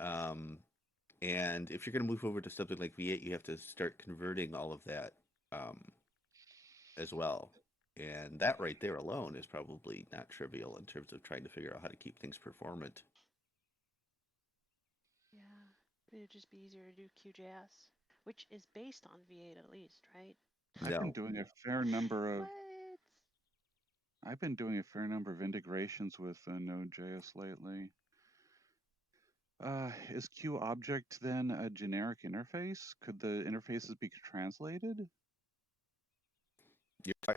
And if you're going to move over to something like V8, you have to start converting all of that um, as well. And that right there alone is probably not trivial in terms of trying to figure out how to keep things performant. Yeah, it would just be easier to do QJS, which is based on V8 at least, right? I've been No. doing a fair number of What? integrations with Node.js lately. Is QObject then a generic interface? Could the interfaces be translated?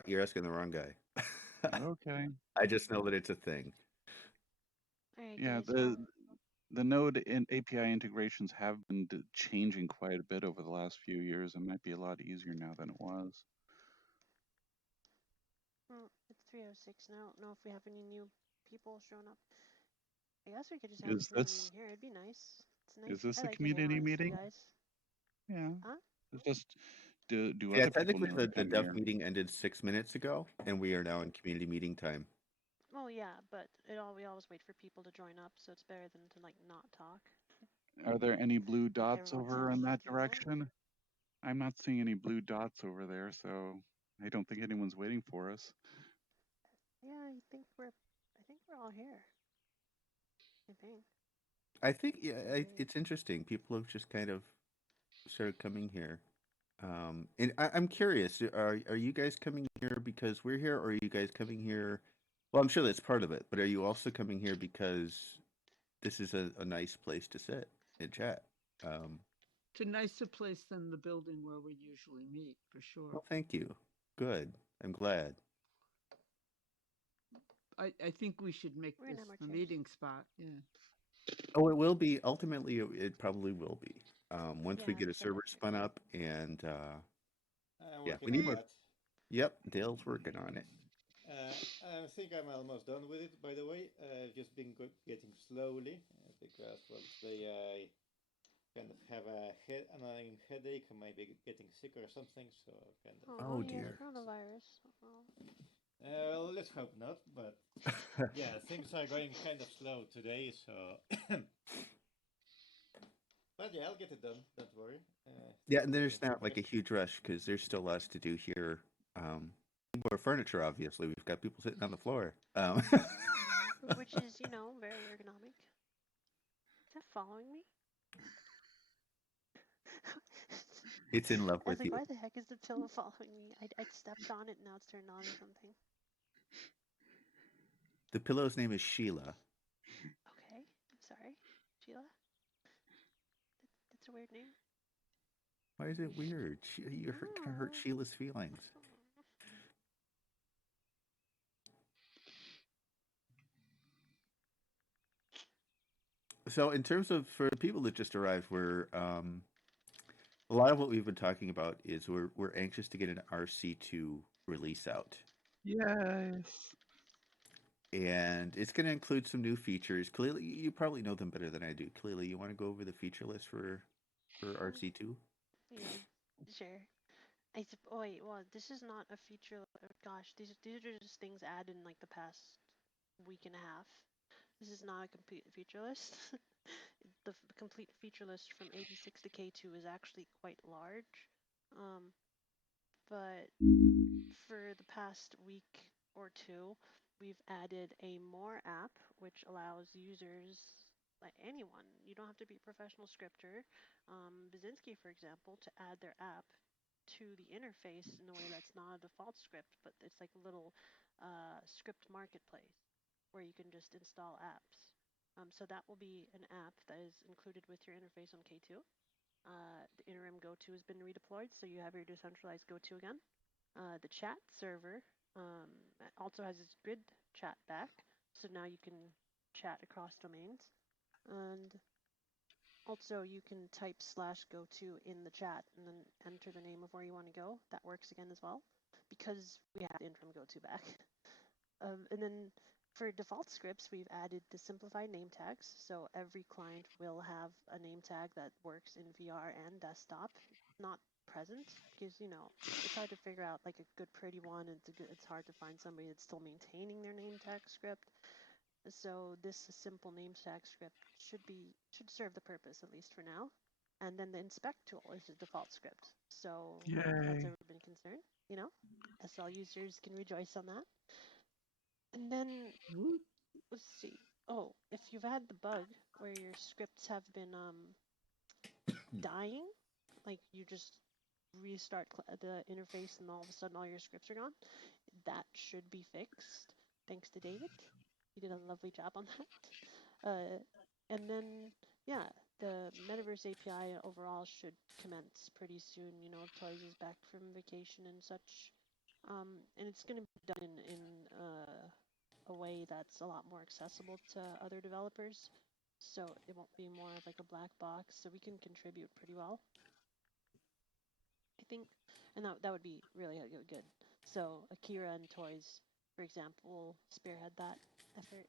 You're asking the wrong guy. Okay. I just know that it's a thing. All right, Yeah, guys. Well, the Node API integrations have been changing quite a bit over the last few years. It might be a lot easier now than it was. it's 3:06 now. I don't know if we have any new people showing up. I guess we could just have a Is community this meeting here. It'd be nice. It's is nice. this I a like to hang community out with you meeting? guys. Yeah. Huh? It's just do Yeah, other people technically know to the come dev here? meeting ended 6 minutes ago, and we are now in community meeting time. Oh yeah, but we always wait for people to join up, so it's better than to like not talk. Are there any blue Like dots everyone's over in that thinking that. direction? I'm not seeing any blue dots over there, so I don't think anyone's waiting for us. Yeah, I think we're all here. I think. I think yeah, Right. it's interesting. People have just kind of started coming here. And I'm curious, are you guys coming here because we're here, or are you guys coming here? Well, I'm sure that's part of it, but are you also coming here because this is a nice place to sit and chat? Um, It's a nicer place than the building where we usually meet, for sure. well, thank you. Good. I'm glad. I think we should make We're gonna this have more the chairs. meeting spot. Yeah. Oh, it will be. Ultimately, it probably will be. Once Yeah, we get a that's what I server figured. spun up, and I'm yeah, we working need on more. that. Yep, Dale's working on it. I think I'm almost done with it, by the way. I've just been getting slowly because, well, today I kind of have a annoying headache. I might be getting sick or something, so kind of. Oh, Oh you have dear. coronavirus. Oh. Well, let's hope not. But yeah, things are going kind of slow today, so. But yeah, I'll get it done. Don't worry. Yeah, and Little there's not like a project. huge rush because there's still lots to do here. More furniture, obviously. We've got people sitting on the floor. Which is, very ergonomic. Is that following me? It's in love I was with like, you. why the heck is the pillow following me? I stepped on it and now it's turned on or something. The pillow's name is Sheila. Okay, I'm sorry. Sheila? That's a weird name. Why is it weird? You're gonna hurt Oh. Sheila's feelings. So, in terms of for the people that just arrived, we're a lot of what we've been talking about is we're anxious to get an RC2 release out, Yes. and it's going to include some new features. Clearly, you probably know them better than I do. Clearly, you want to go over the feature list for RC2? Yeah, sure. Oh wait, well, this is not a feature. Gosh, these are just things added in like the past week and a half. This is not a complete feature list. The complete feature list from 86 to K2 is actually quite large. But for the past week or two, we've added a more app which allows users, like anyone, you don't have to be a professional scripter, Basinski, for example, to add their app to the interface in a way that's not a default script, but it's like a little script marketplace where you can just install apps. So that will be an app that is included with your interface on K2. The interim GoTo has been redeployed, so you have your decentralized GoTo again. The chat server also has its grid chat back, so now you can chat across domains. And also, you can type /GoTo in the chat and then enter the name of where you want to go. That works again as well, because we have the interim GoTo back. And then for default scripts, we've added the simplified name tags. So every client will have a name tag that works in VR and desktop. Not present because it's hard to figure out like a good pretty one. It's hard to find somebody that's still maintaining their name tag script. So this simple name tag script should serve the purpose at least for now. And then the inspect tool is the default script. So that's Yay. everybody concerned, you know? SL users can rejoice on that. And then Woot. let's see. Oh, if you've had the bug where your scripts have been dying, like you just restart the interface and all of a sudden all your scripts are gone, that should be fixed. Thanks to David. He did a lovely job on that. And then, yeah, the Metaverse API overall should commence pretty soon. You know, Toys is back from vacation and such. And it's going to be done in a way that's a lot more accessible to other developers. So it won't be more of like a black box. So we can contribute pretty well, I think. And that would be really good. So Akira and Toys, for example, will spearhead that effort.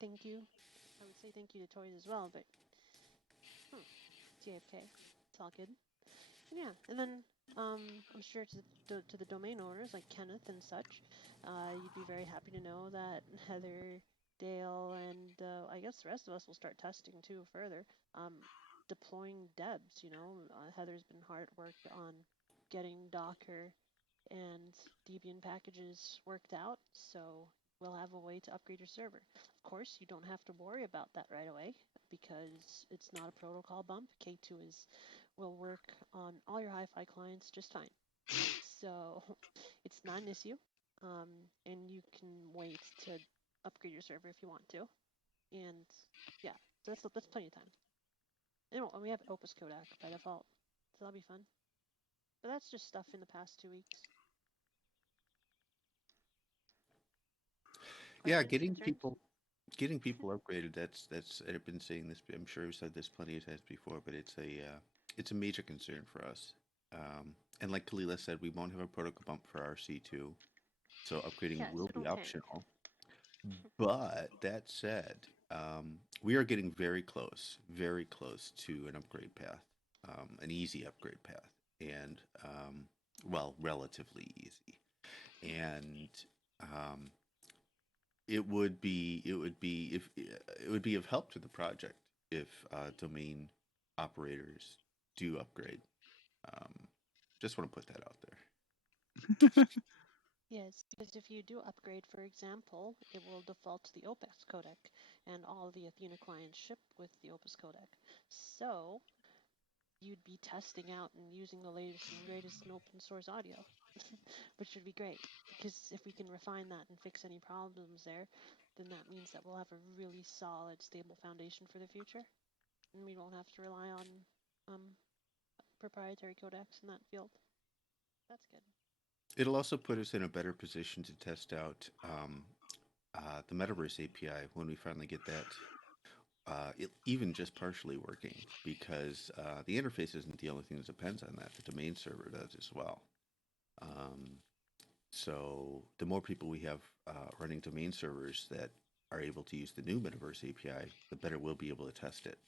Thank you. I would say thank you to Toys as well, but JFK, it's all good. And yeah, and then I'm sure to the domain owners like Kenneth and such, you'd be very happy to know that Heather, Dale, and I guess the rest of us will start testing too further. Deploying Debs, you know, Heather's been hard at work on getting Docker and Debian packages worked out, so we'll have a way to upgrade your server. Of course, you don't have to worry about that right away because it's not a protocol bump. K2 will work on all your hi-fi clients just fine. So it's not an issue, and you can wait to upgrade your server if you want to. And yeah, so that's plenty of time. And we have Opus Kodak by default, so that'll be fun. But that's just stuff in the past 2 weeks. Yeah, Questions, concerns? getting people upgraded. That's I've been saying this. I'm sure I've said this plenty of times before, but it's a major concern for us. And like Kalila said, we won't have a protocol bump for RC2, so upgrading Yes, will we be don't tank. optional. But that said, we are getting very close to an upgrade path, an easy upgrade path, and well, relatively easy. And um, it would be of help to the project if domain operators do upgrade. Um, just want to put that out there. Yes, because if you do upgrade, for example, it will default to the Opus codec, and all of the Athena clients ship with the Opus codec. So you'd be testing out and using the latest and greatest in open source audio, which would be great. Because if we can refine that and fix any problems there, then that means that we'll have a really solid, stable foundation for the future, and we won't have to rely on proprietary codecs in that field. That's good. It'll also put us in a better position to test out the Metaverse API when we finally get that even just partially working, because the interface isn't the only thing that depends on that. The domain server does as well. Um, so the more people we have running domain servers that are able to use the new Metaverse API, the better we'll be able to test it.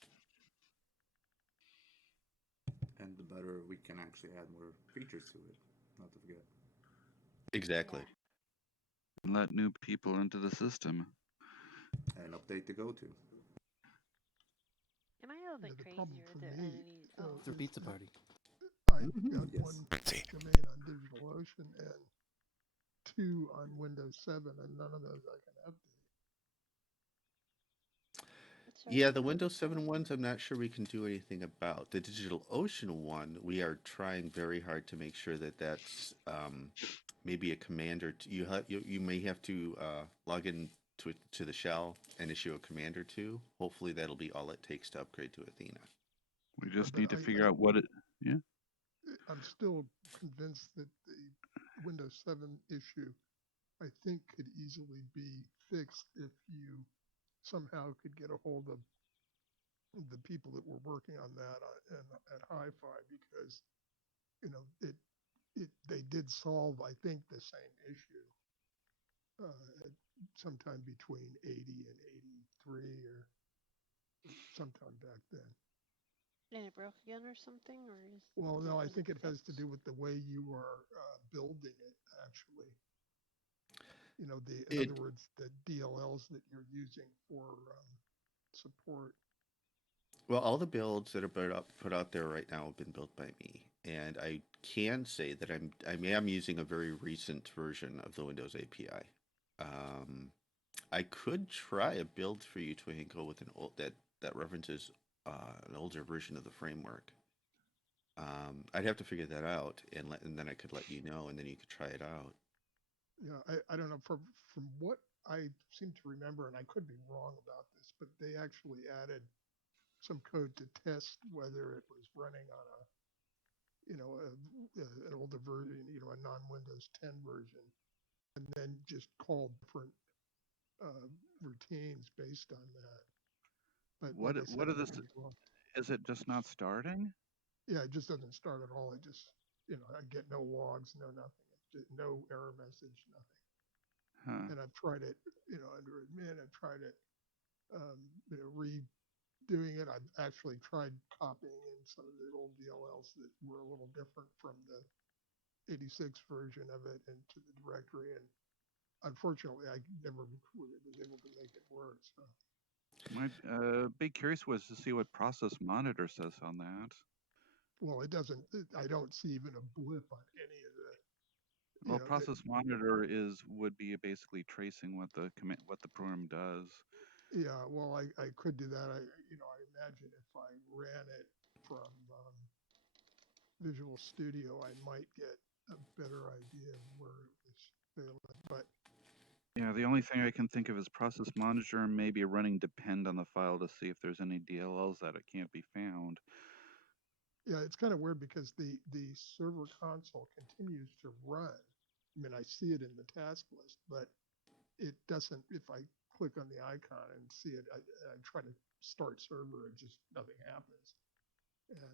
And the better we can actually add more features to it, not to forget. Exactly. Yeah. And let new people into the system. And update to go to. Am I a little bit The crazy problem or for the me entities? uh, Oh, Their is pizza that party. I've got Yes. one domain on DigitalOcean and two on Windows 7, and none of those I can update. Yeah, the Windows 7 ones, I'm not sure we can do anything about. The DigitalOcean one, we are trying very hard to make sure that that's maybe a command or two. You may have to log in to the shell and issue a command or two. Hopefully, that'll be all it takes to upgrade to Athena. We just But need to figure out what it. Yeah. I'm still convinced that the Windows 7 issue, I think, could easily be fixed if you somehow could get a hold of the people that were working on that at Hi-Fi, because they did solve, I think, the same issue at sometime between 80 and 83 or sometime back then. And it broke again or something, or is Well, no, I was think it has to fixed? do with the way you are building it, actually. In It other words, the DLLs that you're using for support Well, all the builds that are put out there right now have been built by me, and I can say that I am using a very recent version of the Windows API. I could try a build for you, Twinkle, with an old that references an older version of the framework. I'd have to figure that out, and then I could let you know, and then you could try it out. Yeah, I don't know. From what I seem to remember, and I could be wrong about this, but they actually added some code to test whether it was running on a an older version, a non-Windows 10 version, and then just called different uh, routines based on that. But like I said, What I are this? could be wrong. Is it just not starting? Yeah, it just doesn't start at all. I get no logs, no nothing, no error message, nothing. Huh. And I've tried it, under admin. I've tried it, redoing it. I've actually tried copying in some of the old DLLs that were a little different from the 86 version of it into the directory. And unfortunately, I never was able to make it work. So, My big curious was to see what process monitor says on that. well, it doesn't. I don't see even a blip on any of the. Well, process monitor would be basically tracing what the program does. Yeah, well, I could do that. I imagine if I ran it from Visual Studio, I might get a better idea of where it was failing. But Yeah, the only thing I can think of is process monitor and maybe running depend on the file to see if there's any DLLs that it can't be found. yeah, it's kind of weird because the server console continues to run. I mean, I see it in the task list, but it doesn't. If I click on the icon and see it, I try to start server, and just nothing happens. And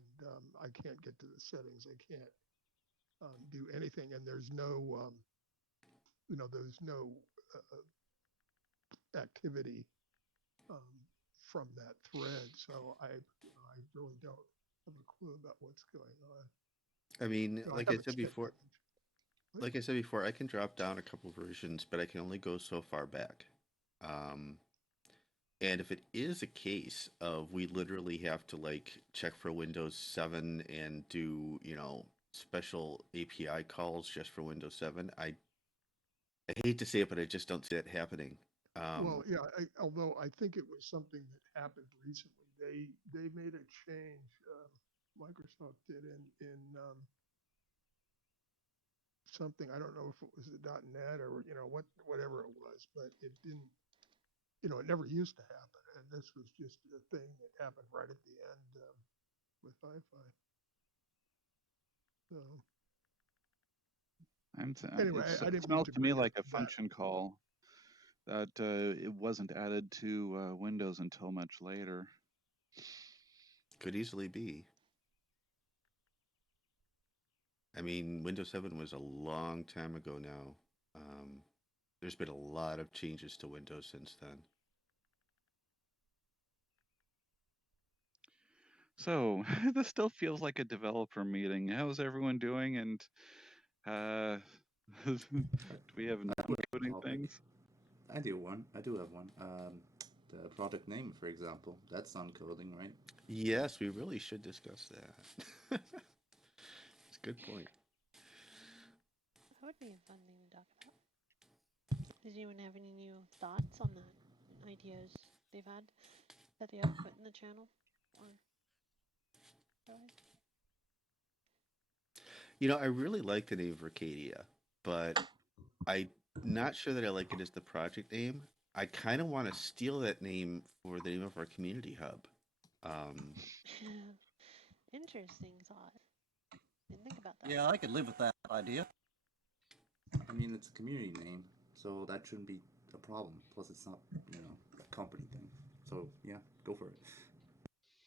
I can't get to the settings. I can't do anything, and there's no activity from that thread. So I really don't have a clue about what's going on. I mean, I haven't checked it. like I said before, I can drop down a couple versions, but I can only go so far back. Um, and if it is a case of we literally have to like check for Windows 7 and do, special API calls just for Windows 7, I hate to say it, but I just don't see that happening. Well, yeah. Although I think it was something that happened recently. They made a change. Microsoft did in something. I don't know if it was the .NET or whatever it was, but it didn't. It never used to happen, and this was just a thing that happened right at the end with Wi-Fi. So anyway, I It didn't mean smells to to me bring it like up a that. function call that it wasn't added to Windows until much later. Could easily be. I mean, Windows 7 was a long time ago now. There's been a lot of changes to Windows since then. So this still feels like a developer meeting. How's everyone doing? And do we have I do have a non-coding topic. things? I do one. I do have one. The product name, for example, that's on coding, right? Yes, we really should discuss that. It's a good point. That would be a fun thing to talk about. Does anyone have any new thoughts on that? Ideas they've had that they have put in the channel? Or I really like the name Vercadia, but I'm not sure that I like it as the project name. I kind of want to steal that name for the name of our community hub. Um, Interesting thought. Didn't think about that. Yeah, I could live with that idea. I mean, it's a community name, so that shouldn't be a problem. Plus, it's not, a company thing. So, yeah, go for it.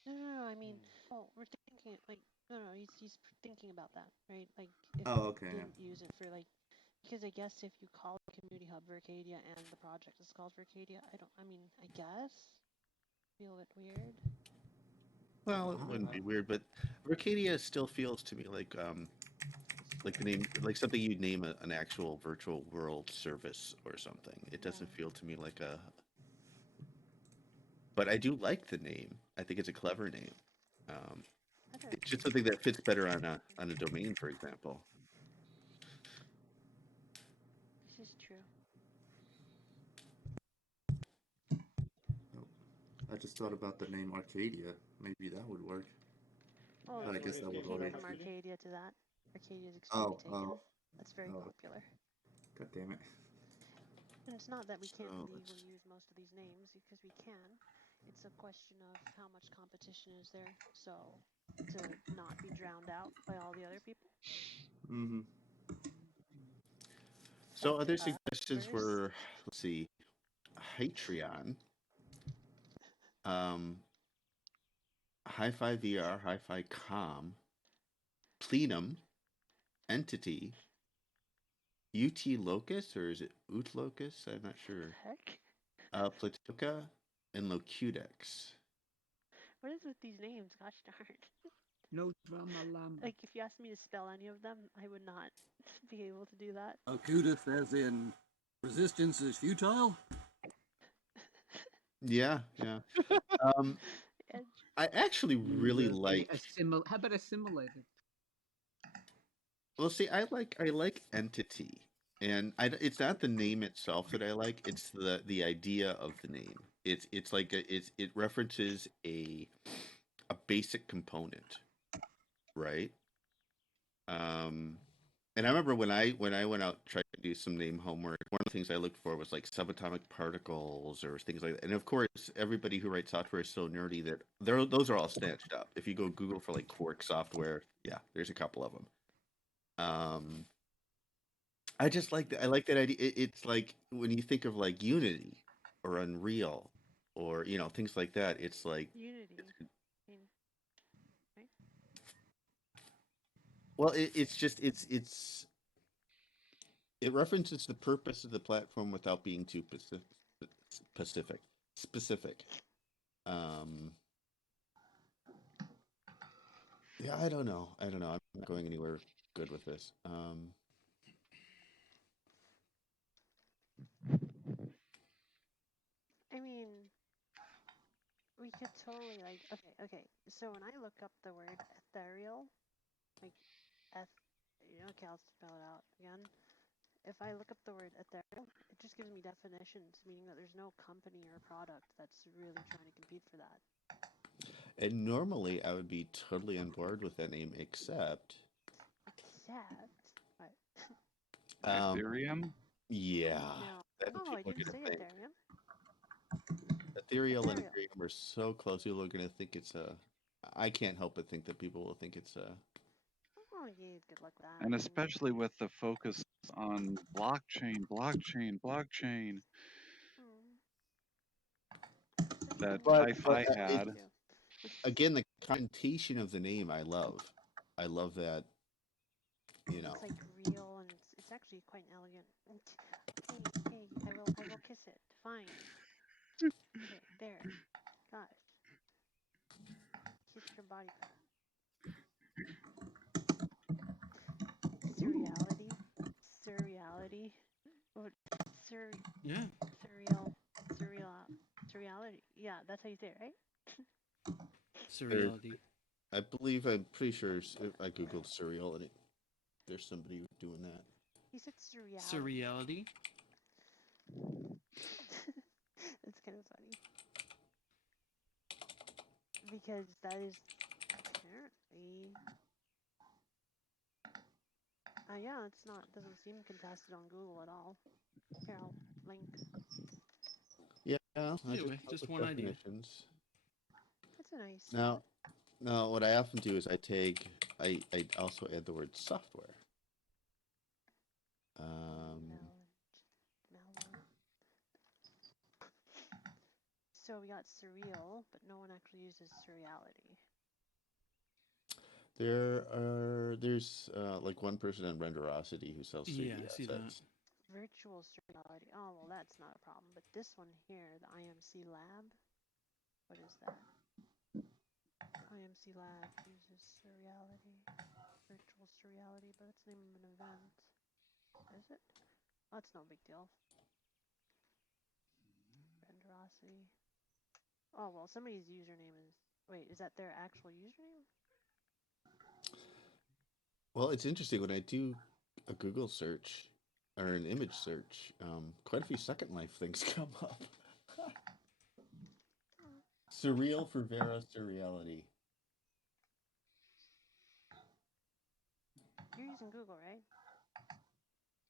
No. I mean, well, we're thinking like no. He's thinking about that, right? Like if Oh, we okay, yeah. didn't use it for like because I guess if you call the community hub Vercadia and the project is called Vercadia, I don't. I mean, I guess feel a bit weird. well, it wouldn't be weird, but Vercadia still feels to me like the name, like something you'd name an actual virtual world service or something. It doesn't Yeah. feel to me like a but I do like the name. I think it's a clever name. Um, That is it's just something that fits better on a domain, for example. this is true. Oh, I just thought about the name Arcadia. Maybe that would work. Well, But I What guess if that there's would came no already. from Arcadia? Arcadia to that. Arcadia is extremely taken. Oh, That's very oh, popular. god damn it. And it's not that we can't So legally let's. use most of these names because we can. It's a question of how much competition is there. So to not be drowned out by all the other people. Mm-hmm. So Except other us suggestions first. were, let's see, Patreon, um, Hi-Fi VR, Hi-Fi Com, Plenum, Entity, UT Locus, or is it Ut Locus? I'm not sure. Heck? Platoka, and Locudex. What is with these names? Gosh darn. No drama llama. Like, if you asked me to spell any of them, I would not be able to do that. Akudith as in resistance is futile? Yeah, yeah. Um, And I actually really like. How about assimilated? Well, see, I like Entity, and it's not the name itself that I like. It's the idea of the name. It's like it references a basic component, right? Um, and I remember when I went out trying to do some name homework, one of the things I looked for was like subatomic particles or things like that. And of course, everybody who writes software is so nerdy that those are all snatched up. If you go Google for like Quark software, yeah, there's a couple of them. Um, I just like that. I like that idea. It's like when you think of like Unity or Unreal or things like that. It's like Unity. it's I mean, right? well, it's just it references the purpose of the platform without being too specific. Specific. Um, yeah, I don't know. I don't know. I'm not going anywhere good with this. I mean, we could totally like. Okay. So when I look up the word ethereal, like okay, I'll spell it out again. If I look up the word ethereal, it just gives me definitions, meaning that there's no company or product that's really trying to compete for that. And normally I would be totally on board with that name, except What? Ethereum? yeah, No. then Oh, I people are didn't gonna say think Ethereum. ethereal and Ethereal. Ethereum are so close. People are gonna think it's a. I can't help but think that people will think it's a. Oh, yeah, good luck with that. And I mean, especially with the focus on blockchain hmm, that But Hi-Fi it, had. too. Which again, the connotation of the name, I love. I love that. it's like real, and it's actually quite elegant. Okay, I will kiss it. Fine. Okay, there. Gosh, kiss your body part. Surreality. Surreality. What? Sur. Yeah. Surreal. Surreal. Surreality. Yeah, that's how you say it, right? There, Surreality. I believe I'm pretty sure I googled surreal and there's somebody doing that. You said surreality. Surreality. That's kind of funny because that is apparently. Yeah, it's not. Doesn't seem contested on Google at all. Here, I'll link. Yeah, I Anyway, just just with one idea. definitions. It's a nice. Now, what I often do is I also add the word software. Melon. So we got surreal, but no one actually uses surreality. There's like one person on Renderosity who sells 3D Yeah, I see that. assets. Virtual surreality. Oh, well, that's not a problem. But this one here, the IMC Lab, what is that? IMC Lab uses surreality, virtual surreality, but it's the name of an event. Is it? Oh, that's no big deal. Renderosity. Oh well, somebody's username is. Wait, is that their actual username? Well, it's interesting when I do a Google search or an image search, quite a few Second Life things come up. Surreal for Vera Surreality. You're using Google, right?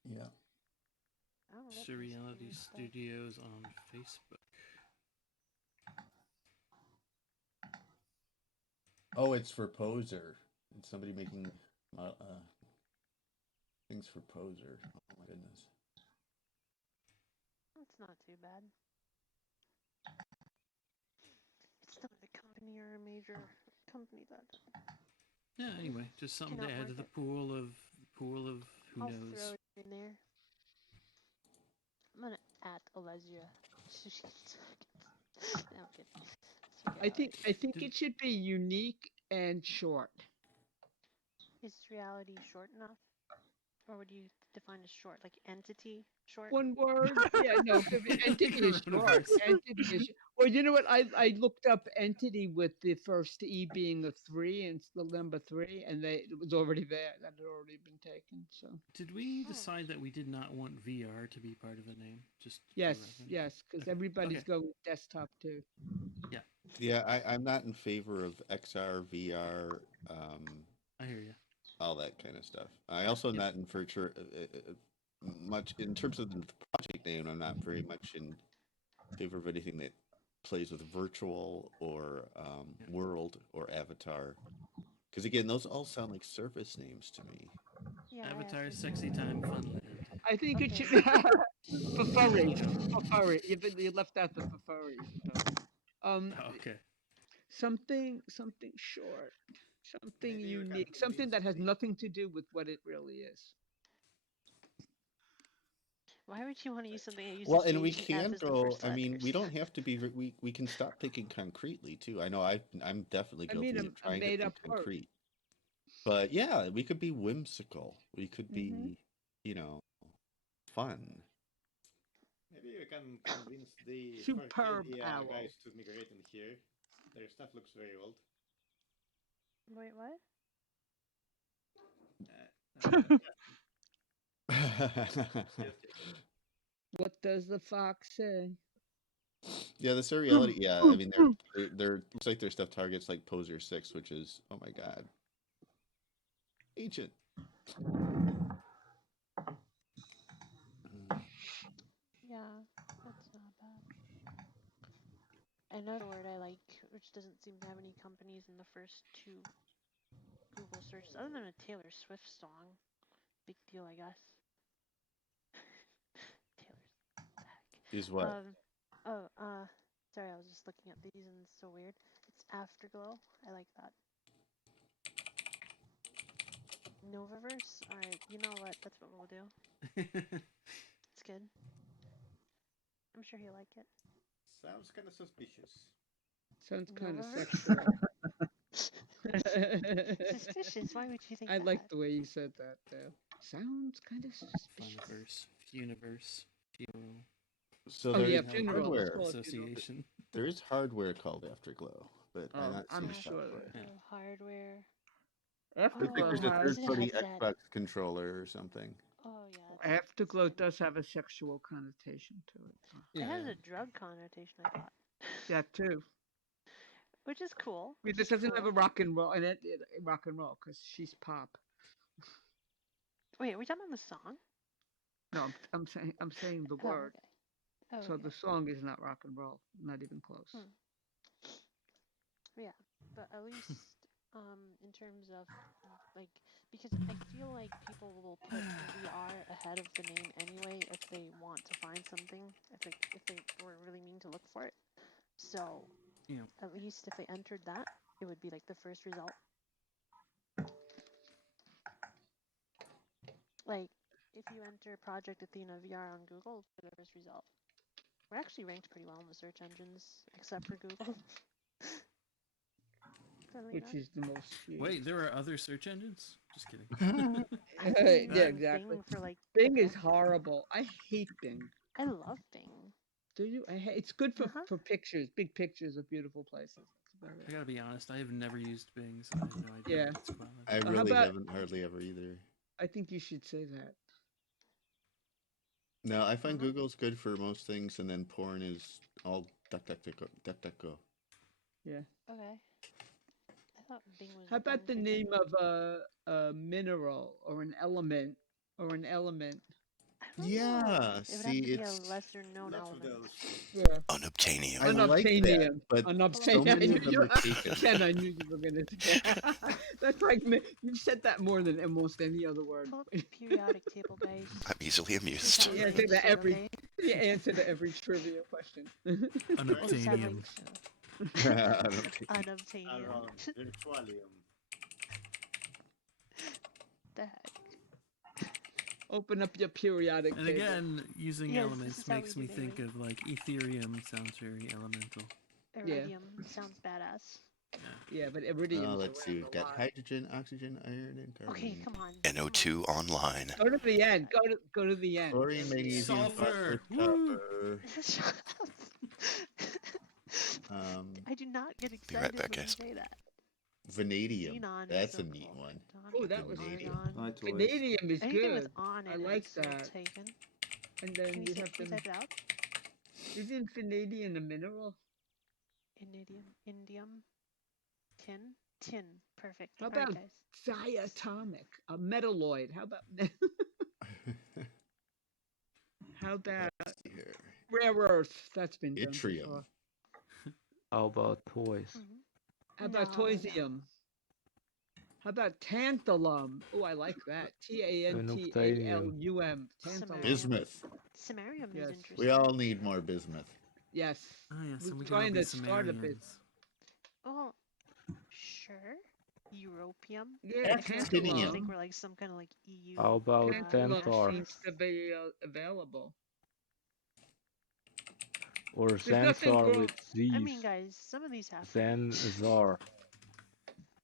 Yeah. I don't get these Surreality weird stuff. Studios on Facebook. Oh, it's for Poser. It's somebody making things for Poser. Oh my goodness. It's not too bad. It's not a company or a major company that. Yeah. Anyway, just something to Cannot add to the market. pool of who I'll knows. throw it in there. I'm gonna at Alessia. No, I'm kidding. I think Did- it should be unique and short. Is reality short enough? Or would you define as short? Like entity short? One word. Yeah, no, entity is short. Coronavirus. Entity is. Well, you know what? I looked up entity with the first E being a 3 and the number 3, and it was already there. That had already been taken. So Did we Oh. decide that we did not want VR to be part of the name? Just yes, for reference? yes, because Okay. everybody's Okay. going with desktop too. Yeah, I'm not in favor of XR, VR, I hear you. all that kind of stuff. I also Yep. not in for much in terms of the project name. I'm not very much in favor of anything that plays with virtual or Yeah. world or avatar, because again, those all sound like surface names to me. Yeah, I Avatar, have Sexy Time, Funland. I think it should Okay. for furries. For furry. You left out the for furries though. Oh, okay. Something short, something Maybe you can unique, something convince that has the nothing to do with what it really is. Why would you want to use something that Well, uses and we H and F can as the go. first I mean, we letters? don't have to be. We can stop thinking concretely too. I know I'm definitely I mean, guilty of a trying to made think up word. concrete. But yeah, we could be whimsical. We could be, fun. maybe you can convince the Superb 4K owl. guys to migrate in here. Their stuff looks very old. Wait, what? What does the fox say? Yeah, the surreality. Yeah, I mean, they're looks like their stuff targets like Poser 6, which is, oh my god, ancient. Yeah, that's not bad. Another word I like, which doesn't seem to have any companies in the first 2 Google searches, other than a Taylor Swift song. Big deal, I guess. Taylor Swift, what the heck? Is what? Sorry, I was just looking at these and it's so weird. It's Afterglow. I like that. Novaverse? Alright, you know what? That's what we'll do. It's good. I'm sure he'll like it. Sounds kind of suspicious. Sounds kind of Novaverse? sexual. Suspicious? Why would you think I that? like the way you said that though. Sounds kind of suspicious. Funiverse, Funiverse, Funeral. So Oh there yeah, is funeral. Let's hardware. call it funeral. Association. There is hardware called Afterglow, but I'm not I'm seeing sure software. there Afterglow hardware. Looks like Oh, there's a does it third-party have that? Xbox controller or something. Oh yeah. It's Afterglow good. does have a sexual connotation to it. It has a drug connotation, I thought. Yeah, too. Which is cool. I mean, this doesn't have a rock and roll in it. Rock and roll because she's pop. Wait, are we talking about the song? No, I'm saying the Oh, word. okay. Oh, So okay. the song is not rock and roll, not even close. Yeah, but at least in terms of like, because I feel like people will put VR ahead of the name anyway if they want to find something, if they were really meaning to look for it. So Yeah. at least if they entered that, it would be like the first result. Like if you enter Project Athena VR on Google, for the first result. We're actually ranked pretty well in the search engines, except for Google. Which is the most used. Wait, there are other search engines? Just kidding. I've been Yeah, using exactly. Bing for like Bing a is decade. horrible. I hate Bing. I love Bing. Do you? It's good for, Uh-huh. for pictures, big pictures of beautiful places. That's about I it. gotta be honest, I have never used Bing, so I have no idea Yeah. what it's called. I How really about? haven't hardly ever either. I think you should say that. No, I find Uh-huh. Google's good for most things, and then porn is all DuckDuckGo. Yeah. Okay. I thought Bing was How the about one the for name them. of a mineral or an element or an element? I don't know. Yeah, It would have see, to be a it's lesser known Lots of element. those. Yeah. Unobtainium. I like that, Unobtainium. but so Unobtainium. I many knew of them you. are taken. Ken, I knew you were gonna say that. That's like you've said that more than almost any other word. Pull up the periodic table, guys. I'm easily Here's amused. how we You answer fix to it, every okay? you answer to every trivia question. Well, sadly, Unobtainium. I don't take- unobtainium. Around virtualium. The heck? Open up your periodic And table. again, using Yes, this elements is how makes we me do think Bailey. of like Ethereum sounds very elemental. Yeah. Iridium sounds badass. Yeah, but iridium's let's see. around We've a got lot. hydrogen, oxygen, iron, and carbon. Okay, come on. NO2 online. Go to the end. Go to the end. Chlorine, magnesium, Sulfur! phosphorus, Woo! copper. Shut up. I do not get Be excited right back, when you guys. say that. Vanadium. Xenon That's is a so neat cool. one. Oh, that was Vanadium. Argon. Hi, toys. Vanadium is Anything with good. on I it like is so that. taken. And then Can you you, have can you them. type it out? Isn't vanadium a mineral? Iridium, indium, tin. Perfect. How All right, about guys. diatomic? A metalloid. How about how about Let's see here. rare earth? That's been done Yttrium. before. How about toys? Mhm. How about No, no. toisium? How about tantalum? Oh, I like that. Tantalum. Tantalum. Bismuth. Samarium Yes. is interesting. We all need more bismuth. Yes. Oh yes, We're and we can all trying be to start a bit. Sumerians. Oh, sure. Europium. Yeah, I feel like people Actinium. think we're like some kind of like EU. How about Tantalum Tantor? seems to be available. Or There's nothing Xanthar wrong. with Z's? I mean, guys, some of these have. Zanzar.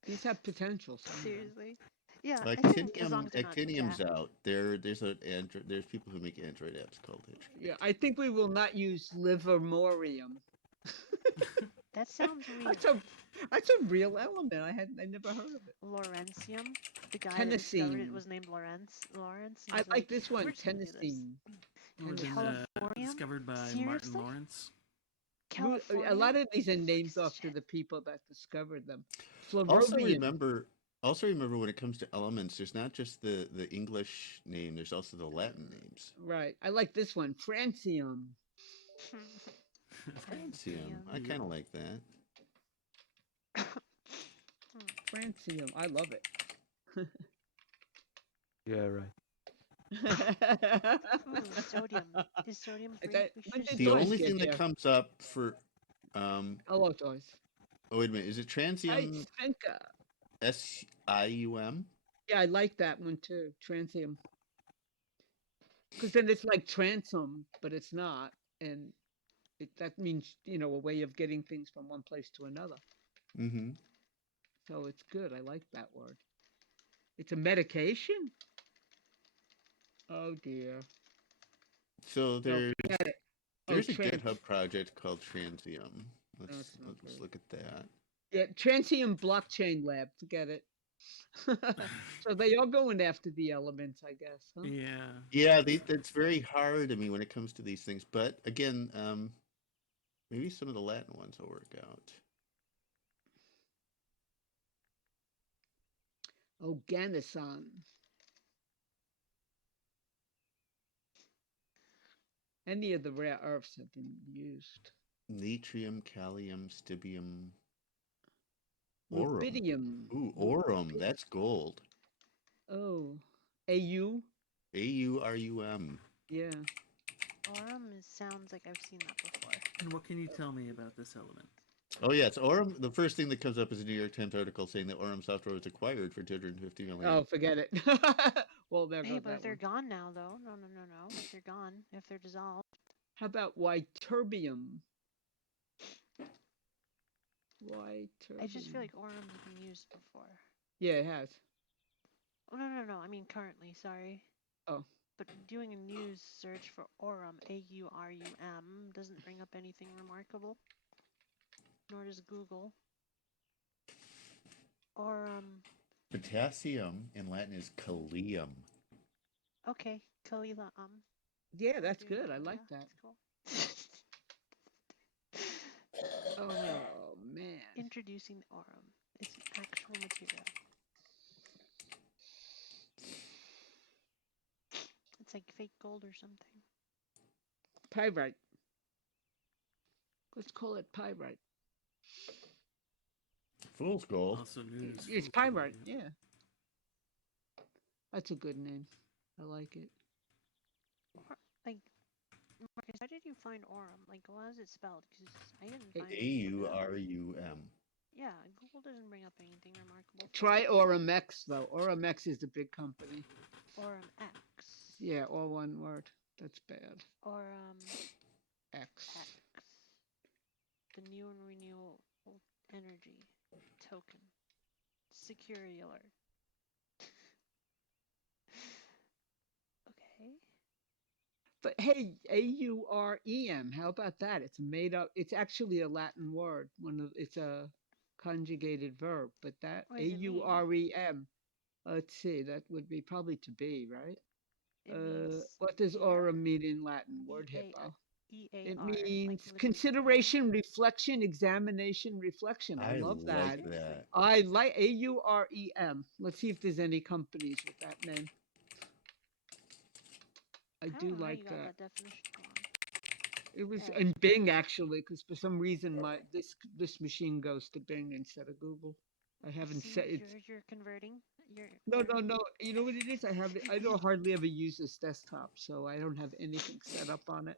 These have potential. Some of them. Seriously. Yeah, I think as long as they're not Actinium's gas. out. There's people who make Android apps called it. Yeah, I think we will not use livermorium. That sounds real. That's a real element. I never heard of it. Lawrencium. The guy that discovered it was named Lawrence. I He's like this one, "We're just gonna do this." tennessine. Would have been Californium? discovered by Martin Seriously? Lawrence. A lot Californium? of these are named Fuck after shit. the people that discovered them. Also Flerovium. remember when it comes to elements, there's not just the English name, there's also the Latin names. Right. I like this one. Francium. Francium. I kind of like that. Francium. I love it. Yeah, right. Sodium. Is sodium free? Okay, We when should did The Joyce only get thing that here? comes up for Hello, Joyce. oh wait a minute, is it Hi, transium Svenka. SIUM? Yeah, I like that one too. Transium. Because then it's like transom, but it's not. And that means, a way of getting things from one place to another. Mm-hmm. So it's good. I like that word. It's a medication? Oh dear. So there's forget it. there's a trans- GitHub project called Transium. Let's That's not good. look at that. Yeah, Transium Blockchain Lab. Forget it. So they are going after the elements, I guess. Huh? Yeah. Yeah, it's very hard. I mean, when it comes to these things, but again, maybe some of the Latin ones will work out. Organison. Any of the rare earths have been used. Natrium, kalium, stibium, aurum. Rubidium. Ooh, aurum. That's gold. Oh. AU? AURUM. Yeah. Aurum sounds like I've seen that before. And what can you tell me about this element? Oh yeah, it's aurum. The first thing that comes up is a New York Times article saying that aurum software was acquired for $250 million. Oh, forget it. Well, there Hey, goes but that if they're one. gone now, though. No. If they're gone, if they're dissolved. How about Ytterbium? Ytterbium. I just feel like Aurum has been used before. Yeah, it has. Oh, no. I mean currently, sorry. Oh. but doing a news search for aurum, A-U-R-U-M, doesn't bring up anything remarkable. Nor does Google. Aurum. Potassium in Latin is kalium. Okay, Kalila. Yeah, we're that's doing good. I that, like yeah, that. that's cool. Oh man. Introducing the aurum. It's an actual material. It's like fake gold or something. Pyrite. Let's call it pyrite. Fool's gold. Also known as It's fool's gold, pyrite, yeah. yeah. That's a good name. I like it. Like, Marcus, how did you find aurum? Like, how is it spelled? Because I didn't find it. A-U-R-U-M. Yeah, Google doesn't bring up anything remarkable. Try Aurumex though. Aurumex is the big company. Aurum X. Yeah, all one word. That's bad. Aurum X. X. The new and renewable energy token. Security alert. Okay. But hey, AUREM, how about that? It's made up. It's actually a Latin word. It's a conjugated verb, but that What does it mean? AUREM. Let's see, that would be probably to be, right? It means What does here? aurum mean in Latin? Word hippo. E-A-R. It like means listen, consideration, reflection, examination, reflection. I love that. like that. I like AUREM. Let's see if there's any companies with that name. I I do don't know how like you got that. that definition wrong. It was Yeah. in Bing actually, because for some reason this machine goes to Bing instead of Google. I haven't See, set it. you're converting. You're No. learning. You know what it is? I don't hardly ever use this desktop, so I don't have anything set up on it.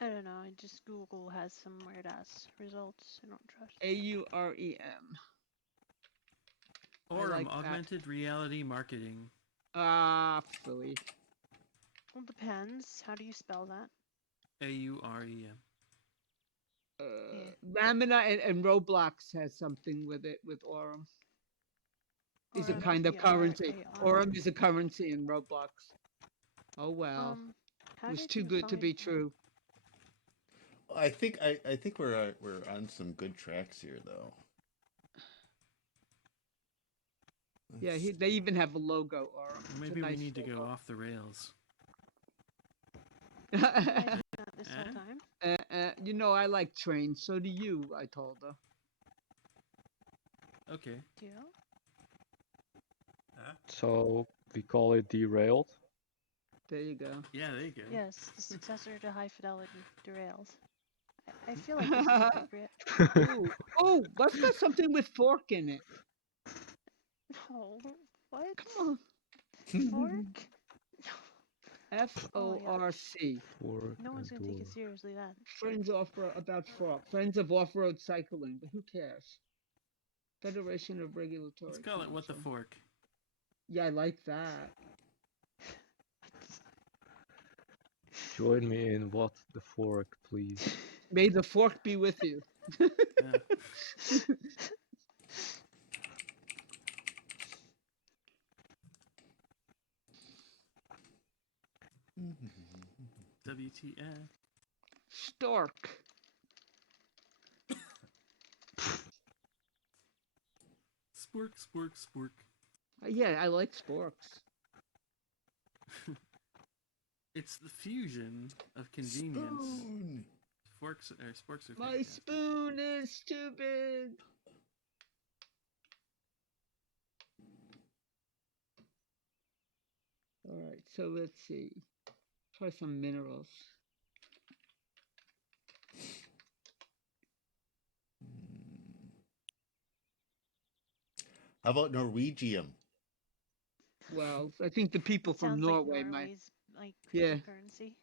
I don't know. Just Google has some weird ass results. I don't trust. AUREM. Aurum, like that. augmented reality marketing. Ah, philly. Well, depends. How do you spell that? A-U-R-E-M. Lamina and Roblox has something with it, with Aurum. Is a kind of currency. Aurum is a currency in Roblox. Oh well. It was too good to be true. I think we're on some good tracks here, though. Yeah, they even have a logo. Aurum. Maybe we need to go off the rails. You guys been at this whole time? You know, I like trains. So do you, I told her. Okay. Do you? So we call it derailed. There you go. Yeah, there you go. Yes, the successor to High Fidelity, Derailed. I feel like this is appropriate. Oh, what's got something with fork in it? Oh, what? Come on. Fork? FORC. Fork. No one's gonna take it seriously then. Friends about fork. Friends of off-road cycling, but who cares? Federation of Regulatory. Let's call it What the Fork. Yeah, I like that. Join me in What the Fork, please. May the fork be with you. WTF. Stork. Spork, spork, spork. Yeah, I like sporks. It's the fusion of convenience. Spoon. Sporks are My fantastic. spoon is too big. All right, so let's see. Try some minerals. How about Norwegium? Well, I think the people from Norway like might. Norway's like cryptocurrency.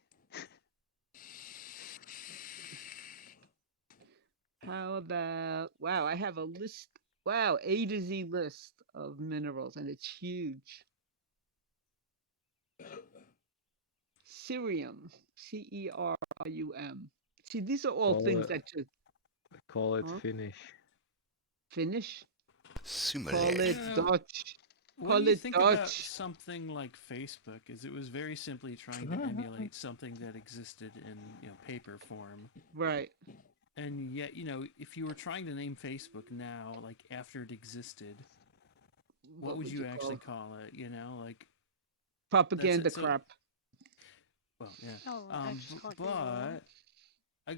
How about, wow, I have a list. Wow, A to Z list of minerals, and it's huge. Cerium, CERUM. See, these are all things that just call it Finnish. Finnish. Sumer. Call it Dutch. What do Call you it think about Dutch. something like Facebook? Is it was very simply trying to emulate something that existed in paper form, Right. and yet if you were trying to name Facebook now, like after it existed, what would you actually call it? Like propaganda crap. Well, yeah. Oh, I just call it Google.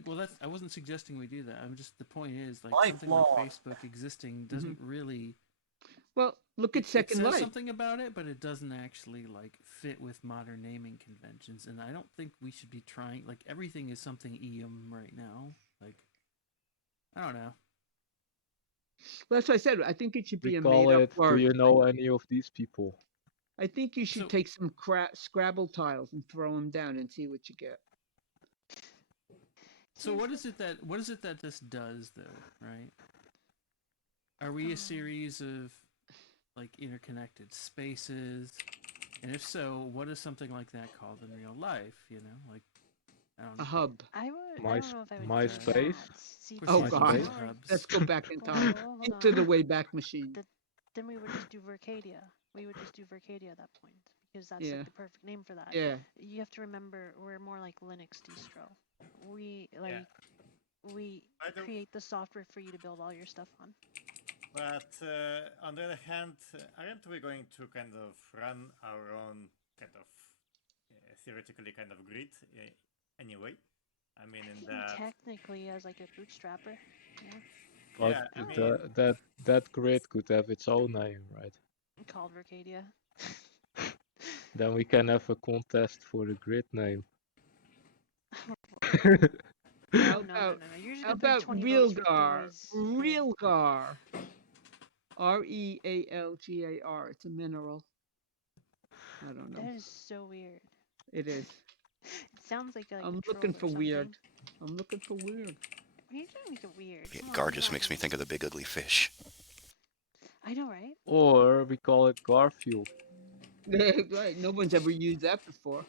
But I wasn't suggesting we do that. I'm just the point is like Lifelong. something like Facebook existing doesn't really. Well, look at Second It says Life. something about it, but it doesn't actually like fit with modern naming conventions, and I don't think we should be trying. Like everything is something right now. Like I don't know. Well, that's what I said. I think it should be We a call made-up it, do word. you know any of these people? I think you should take some Scrabble tiles and throw them down and see what you get. So what is it that this does though, right? Are we a series of like interconnected spaces? And if so, what is something like that called in real life? Like I don't know. A hub. I don't know if I would MySpace. See, oh MySpace God, hubs. let's go back in time into the Wayback Machine. Then we would just do Vercadia. We would just do Vercadia at that point because that's Yeah. like the perfect name for that. Yeah. You have to remember we're more like Linux distro. We create the software for you to build all your stuff on. But on the other hand, aren't we going to kind of run our own kind of theoretically kind of grid anyway? I mean, in that technically as like a bootstrapper, yeah. But yeah, I mean, that grid could have its own name, right? Called Vercadia. Then we can have a contest for the grid name. No. You're just gonna pay 20 votes for boys. Realgar. Realgar. It's a mineral. I don't know. That is so weird. It is. It sounds like I'm looking for weird. I'm looking for weird. You're trying to make it weird. Yeah, Gar just makes me think of the big ugly fish. I know, right? Or we call it Garfield. Right. No one's ever used that before.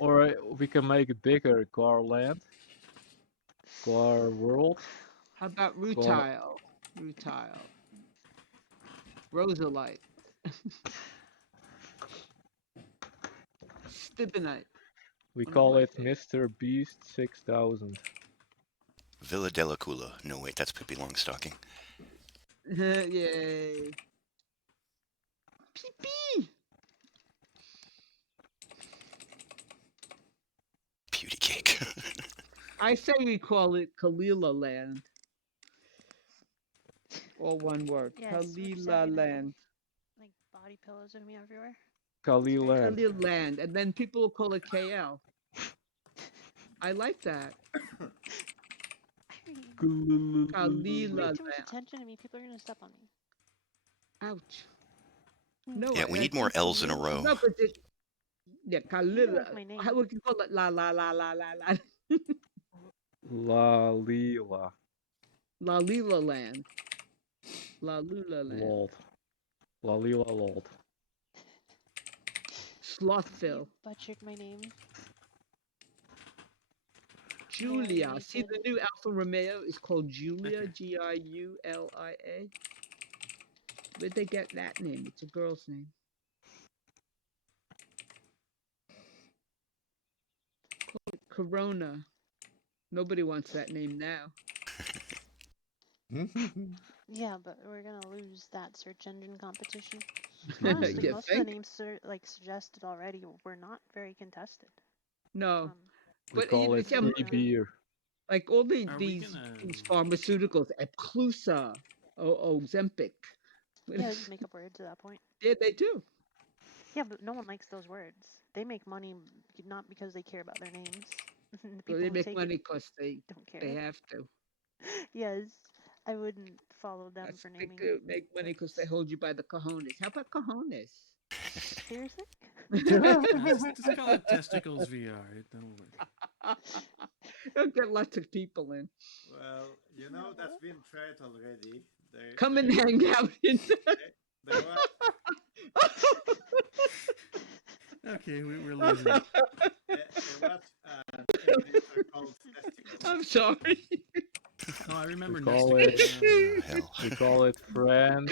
Or we can make it bigger. Garland. Gar World. How about Rutile? Rutile. Rosalite. Stibonite. We call it Mr. Beast 6000. Villa della Cula. No, wait, that's Pippi Longstocking. Yay. Pee-pee! Beauty cake. I say we call it Kalila Land. All one word. Kalila Land. Like body pillows of me everywhere. Kaliland. Kalila Land. And then people will call it KL. I like that. Kalila Too much attention to me. People are gonna step on me. Ouch. No. Yeah, we need more L's in a row. No, but yeah, Kalila. My name. How would you call it? La la la la la la. La Lila. La Lila Land. La Lula Land. Lord. La Lila Lord. Slothville. Butchered my name. Julia. See, the new Alfa Romeo is called Julia. Giulia. Where'd they get that name? It's a girl's name. Corona. Nobody wants that name now. Yeah, but we're gonna lose that search engine competition. Honestly, most of the names suggested already were not very contested. No, we call it free beer. Like all these pharmaceuticals, Epclusa, Ozempic. Yeah, just make up words at that point. Yeah, they do. Yeah, but no one likes those words. They make money not because they care about their names. Well, they make money because they don't care. They have to. Yes, I wouldn't follow them for naming. They make money because they hold you by the cojones. How about cojones? Seriously? Just call it testicles VR. That'll work. You'll get lots of people in. Well, that's been tried already. Come and hang out in. Okay, we're losing it. I'm sorry. Oh, I remember we call it friend.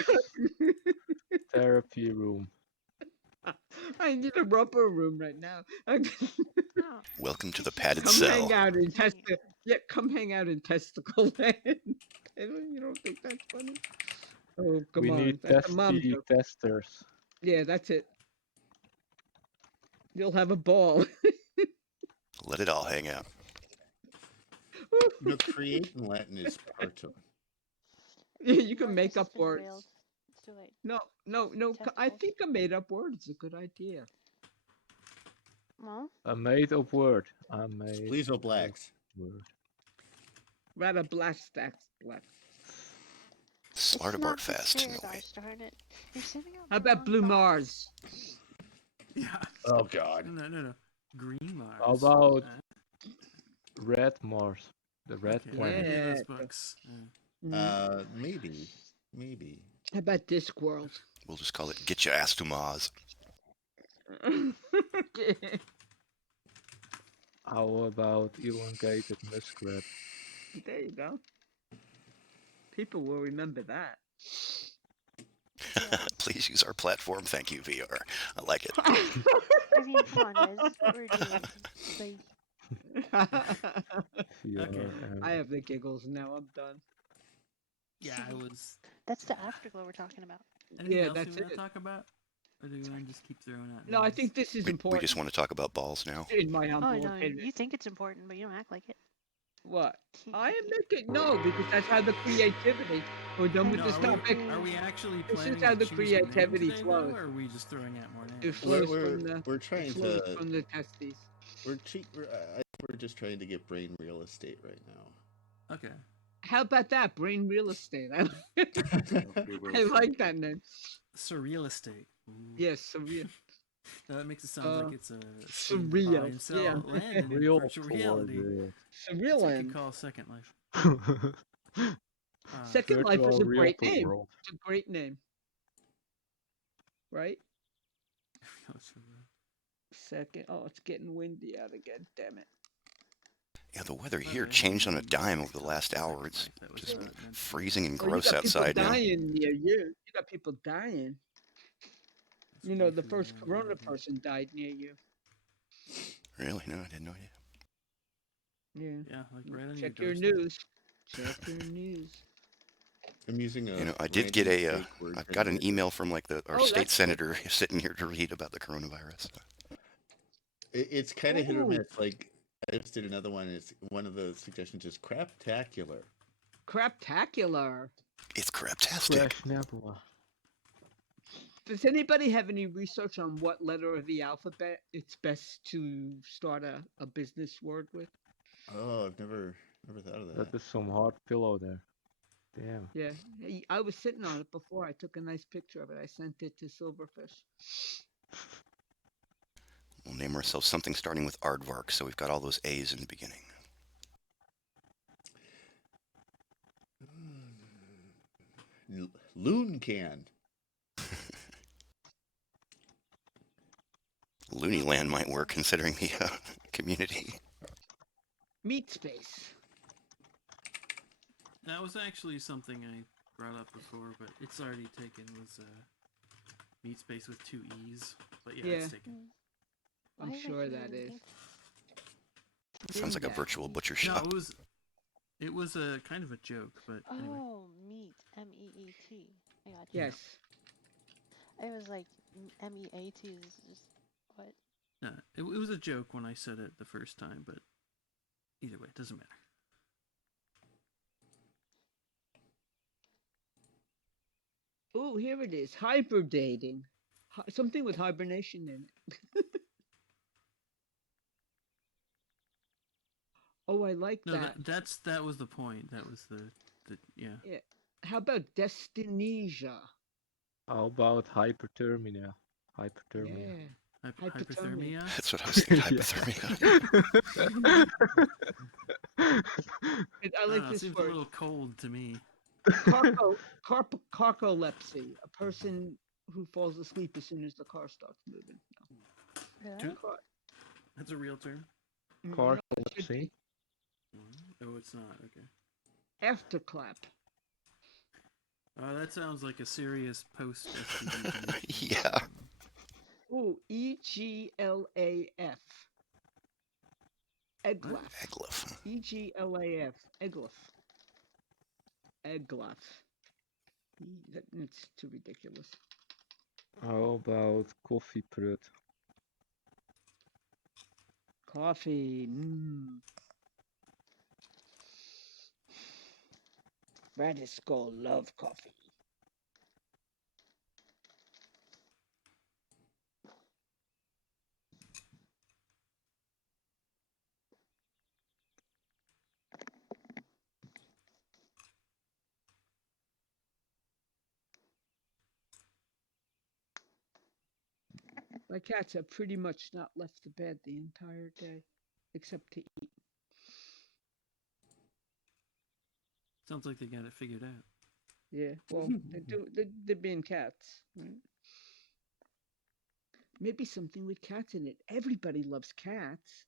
I need a rubber room right now. No, Welcome to the it's just padded Come cell. hang out in convenient. come hang out in testicle land. You don't think that's funny? Oh, come We on. need That's a mom testy joke. testers. Yeah, that's it. You'll have a ball. Let it all hang out. No, create in Latin is partum. You can Your make test has up been words. derailed. It's too late. No. I Testicles. think a made up word is a good idea. Well, A made up word. I made Please, blacks. word. Rather blast that black. Smart it's about not the fast. No spirit, way. gosh darn it. You're sending out How the about wrong Blue thoughts. Mars? Yeah. Oh God. No. Green Mars. How about Red Mars? The red okay, planet. any of those Yeah. books. Maybe. How about Discworld? We'll just call it Get Your Ass to Mars. How about elongated muskrat? There you go. People will remember that. Yes. Please use our platform. Thank you, VR. I like it. I mean, come on, guys. We're doing like Okay. I have the giggles now. I'm done. Yeah, I was. that's the afterglow we're talking about. Anything Yeah, else that's you want it. to talk about? Or do we want to just keep throwing out No, I names? think this is We important. just want to talk about balls now. In my Oh humble no, opinion. you think it's important, but you don't act like it. What? I am making no, because that's how the creativity. We're done with No, this are topic. we actually This is planning how to the choose a name creativity today, flows. though, or are we just throwing out more It names? flows We're from the. we're trying it flows to. from the testes. I think we're just trying to get brain real estate right now. Okay. How about that? Brain real estate. I like that name. Surreal estate. Ooh. Yes, surreal. That makes it sound like it's a scheme to surreal, buy and sell yeah. land in Real virtual reality. Surreal That's what you land. call Second Life. Second Life is virtual a great realtor name. world. It's a great name. Right? Second. Oh, it's getting windy out again. Damn it. Yeah, the weather here changed on a dime over the last hour. It's just freezing and Oh, you gross got outside people now. dying near you. You got people dying. You know, the first corona person died near you. Really? No, I didn't know yet. Yeah. Yeah, like right on Check your your doorstep. news. Check your news. I'm using a. You know, I did get a. I've got an email from like our Oh, state that's senator sitting here to read about the coronavirus. It's kind of hit or Ooh. miss. Like I just did another one. It's one of the suggestions is craptacular. Craptacular. It's craptastic. Crash Nebula. Does anybody have any research on what letter of the alphabet it's best to start a business word with? Oh, I've never thought of that. That is some hard pillow there. Damn. Yeah, I was sitting on it before. I took a nice picture of it. I sent it to Silverfish. We'll name ourselves something starting with aardvark, so we've got all those A's in the beginning. Loon can. Looney Land might work considering the community. Meat space. That was actually something I brought up before, but it's already taken. Was meat space with 2 E's, but yeah, it's taken. I'm sure that is. Sounds like a virtual butcher shop. No, it was a kind of a joke, but anyway. Oh, meat. M-E-E-T. I got you. Yes. It was like M-E-A-T is just what? No, it was a joke when I said it the first time, but either way, it doesn't matter. Oh, here it is. Hibernating. Something with hibernation in it. Oh, I like No, that. that was the point. That was the yeah. Yeah. How about Destinesia? How about hyperthermia? Hyperthermia. Yeah. Hypothermia? That's what I was thinking, hypothermia. I like this seems word. a little cold to me. Carcolepsy, a person who falls asleep as soon as the car starts moving. Really? That's a real term? Carcolepsy? Oh, it's not. Okay. Afterclap. That sounds like a serious post. Yeah. Ooh, EGLAF. Eglaf. Eglaf. EGLAF. Eglaf. Eglaf. That's too ridiculous. How about coffee prut? Coffee. Radisco love coffee. My cats have pretty much not left the bed the entire day, except to eat. Sounds like they got it figured out. Yeah, well, they're being cats, right? Maybe something with cats in it. Everybody loves cats.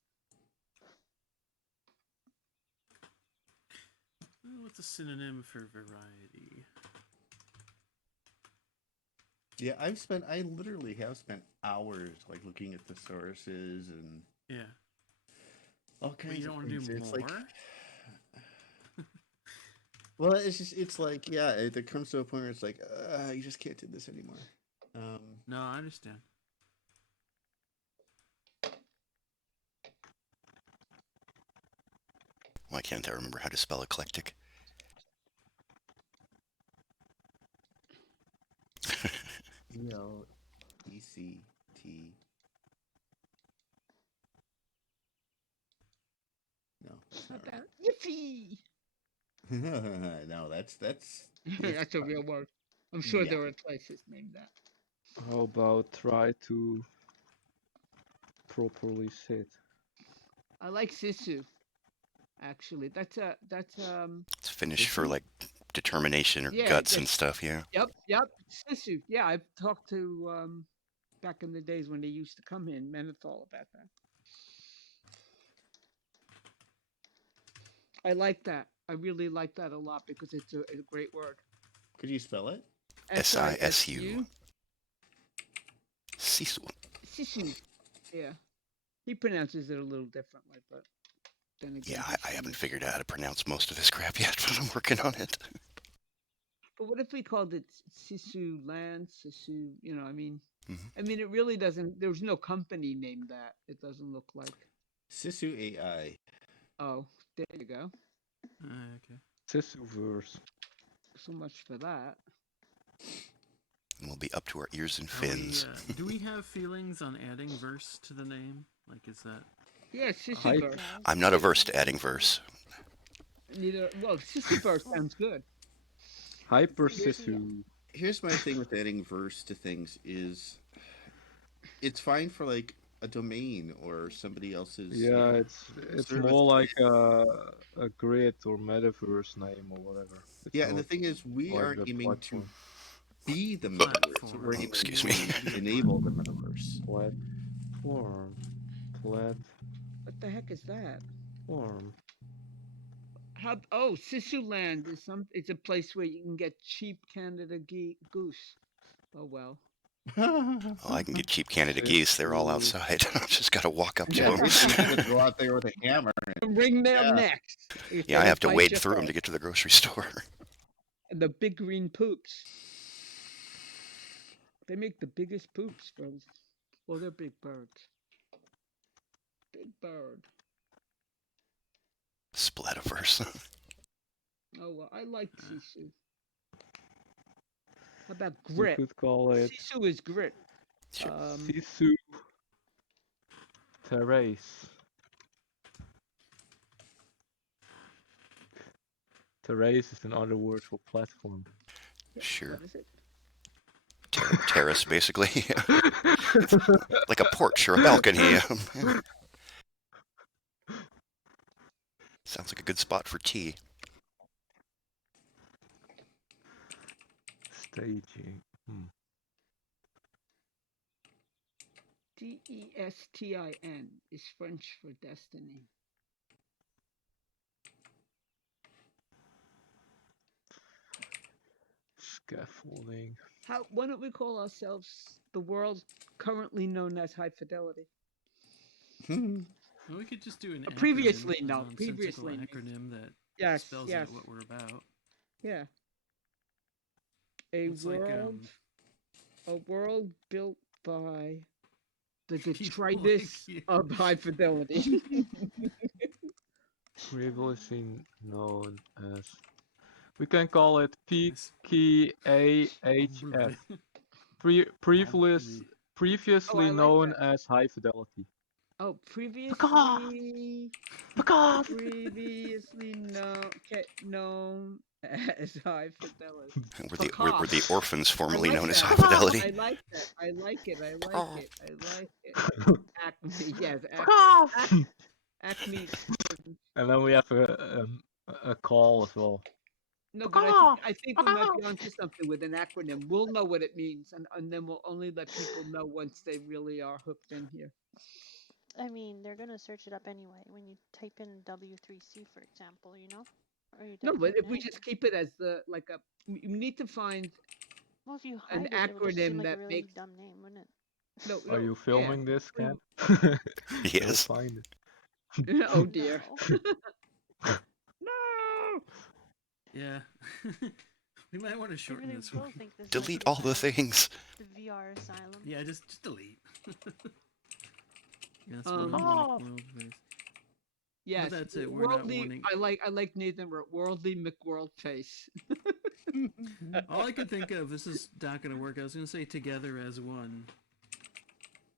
What's a synonym for variety? Yeah, I literally have spent hours like looking at thesauruses and all kinds But you don't of want to things. do It's more? like, well, it's like, yeah, it comes to a point where it's like, you just can't do this anymore. No, I understand. Why can't I remember how to spell eclectic? ELECT. No, that's not right. Yiffy! No, that's That's a real word. I'm sure there are places named that. How about try to properly sit? I like Sisu. Actually, that's It's Finnish for like determination or guts and stuff. Yeah. Yep. Sisu. Yeah, I've talked to back in the days when they used to come in Menthol about that. I like that. I really like that a lot because it's a great word. Could you spell it? SISU. Sisu. Sisu. Yeah. He pronounces it a little differently, but then again. Yeah, I haven't figured out how to pronounce most of this crap yet, but I'm working on it. But what if we called it Sisu Land, Sisu, I mean, it really doesn't, there's no company named that. It doesn't look like. Sisu AI. Oh, there you go. Okay. Sisuverse. So much for that. And we'll be up to our ears in fins. Do we have feelings on adding verse to the name? Like, is that... Yeah, Sisuverse. I'm not averse to adding verse. Well, Sisuverse sounds good. Hyper Sisu. Here's my thing with adding verse to things is it's fine for like a domain or somebody else's. Yeah, it's more like a grid or metaverse name or whatever. It's and the thing is, we like aren't aiming platform. to be the metaverse. We're aiming to enable the metaverse. Platform. What the heck is that? Form. Sisu Land is it's a place where you can get cheap Canada goose. Oh well. Oh, I can get cheap Canada geese. They're all outside. I've just got to walk up to them. Just go out there with a hammer. Ring their necks. Yeah, I have to wade through them to get to the grocery store. And the big green poops. They make the biggest poops from. Well, they're big birds. Big bird. Splativerse. Oh well, I like Sisu. How about grit? You could call it Sisu is grit. Sisu Terrace. Terrace is another word for platform. Sure. What is it? Terrace, basically. Like a porch or a balcony. Sounds like a good spot for tea. Staging. DESTIN is French for destiny. Scaffolding. Why don't we call ourselves the world currently known as High Fidelity? Well, we could just do an acronym, Previously a known. nonsensical Previously known. acronym that Yes, spells yes. out what we're about. Yeah. It's A world built by the people like detritus you. of High Fidelity. Previously known as. We can call it PKAHF. Previously like known that. as High Fidelity. Oh, previously known as High Fidelity. We're the orphans formerly like known as that. High Fidelity. I like that. I like it. Acme, yes. Acme. And then we have a call as well. No, but I think we might be onto something with an acronym. We'll know what it means, and then we'll only let people know once they really are hooked in here. I mean, they're gonna search it up anyway. When you type in W3C, for example, or you No, but if we just keep it as you need to find. Well, if you hide it, it'll just seem like a really dumb name, wouldn't it? No. Are you filming this, Ken? Yes. Find it. Oh dear. No. Yeah. We might want to shorten this one. Delete all the things. The VR asylum. Yeah, just delete. Yeah, that's world face. Yes, but that's it. We're worldly. not wanting... I like Nathan wrote worldly McWorld face. All I could think of, this is not going to work. I was going to say together as one,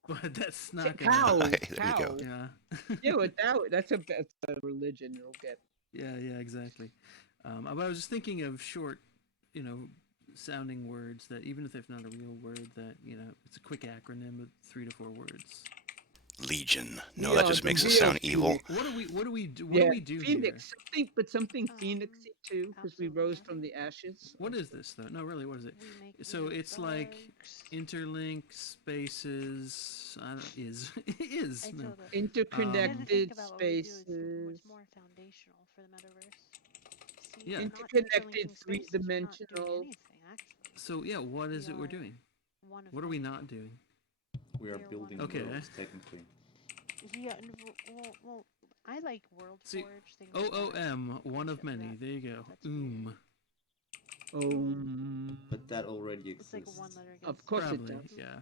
but that's not going to. Cow. Yeah. That's a religion you'll get. Yeah, exactly. But I was just thinking of short, sounding words that even if they're not a real word, that it's a quick acronym of 3 to 4 words. Legion. No, that just makes it sound evil. What do we do Phoenix, here? Something Phoenixy too, because we rose from the ashes. What is this though? No, really, what is it? So it's like interlink spaces. Is no. Interconnected spaces. What's more foundational for the metaverse? Yeah. Interconnected 3-dimensional. So yeah, what is it we're doing? What are we not doing? We are building worlds, technically. Yeah, well, I like World Forge. OOM, one of many. There you go. But that already exists. It's like one letter. Of course probably, it does. Yeah.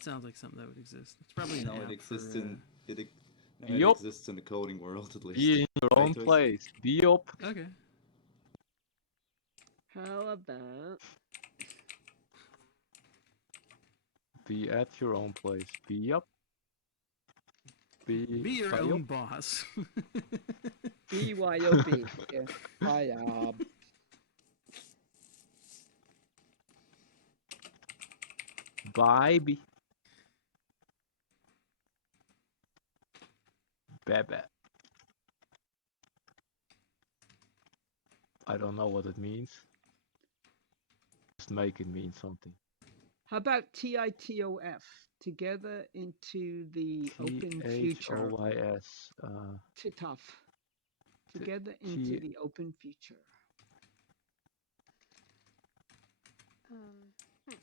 Sounds like something that would exist. It's probably no, it exists it exists in the coding world at least. Be in your own place. Be up. Okay. How about be at your own place. Be up. Be your own boss. BYOB. Yeah. Baby. Bebe. I don't know what it means. Just make it mean something. How about TITOF? Together into the open future. THOYS. TITOF. Together into the open future.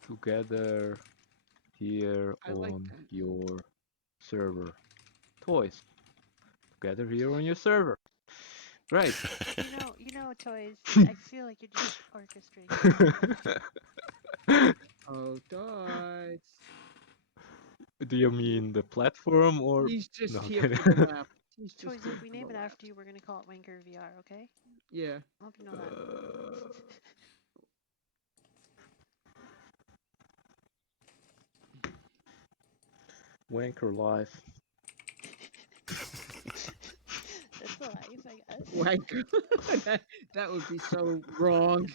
Together here on your server. Toys. Together here on your server. Right. You know, Toys. I feel like you're just orchestrating. Oh, Toys. Do you mean the platform or? He's just here for the laugh. Toys, if we name it after you, we're gonna call it Wanker VR, okay? Yeah. I hope you know that. Wanker life. That's a life, I guess. Wanker. that would be so wrong.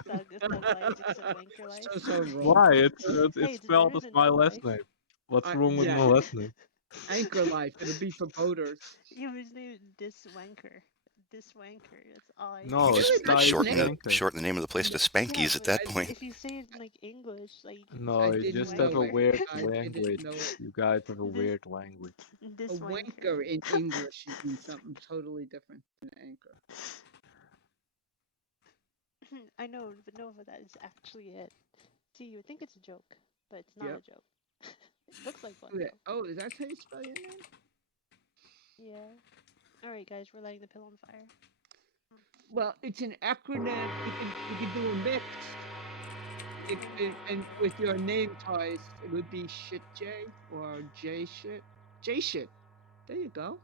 So wrong. Why? It's spelled as my last name. What's wrong with my last name? Anchor life. It'll be for voters. You was named Diswanker. Diswanker. That's all I No, it's shorten the name of the place to Spankies at that point. If you say it in like English, like no, you just have a weird language. You guys have a weird language. A wanker in English means something totally different than anchor. I know, but no, that is actually it. to you would think it's a joke, but it's not a joke. It looks like one, Yeah. though. Oh, is that how you spell your name? Yeah. Alright, guys, we're lighting the pill on fire. Well, it's an acronym. You could do a mix. And with your name choice, it would be Shit J or J Shit. J Shit. There you go.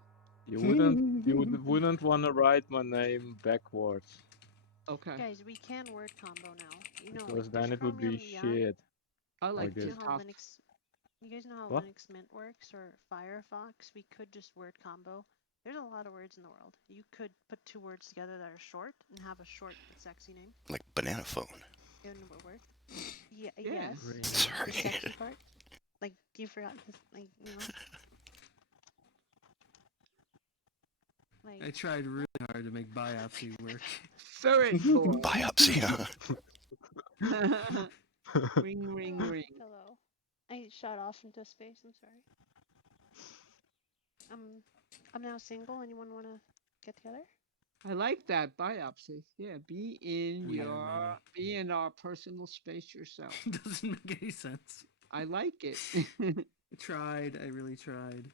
You wouldn't want to write my name backwards. Okay. Guys, we can word combo now. You know, Because there's then it would be Chromium shit. I like this. you know how Linux. You guys know how What? Linux Mint works or Firefox? We could just word combo. There's a lot of words in the world. You could put two words together that are short and have a short but sexy name. Like banana phone. It would work. Yeah. Yeah. Yes. Sorry. The sexy part. Like, you forgot this. Like, you know. Like, I tried really hard to make biopsy work. Ferret core. Biopsy, huh? Ring, ring, ring. Hello. I shot off into space. I'm sorry. I'm now single. Anyone want to get together? I like that biopsy. Yeah, be in our personal space yourself. Doesn't make any sense. I like it. I really tried.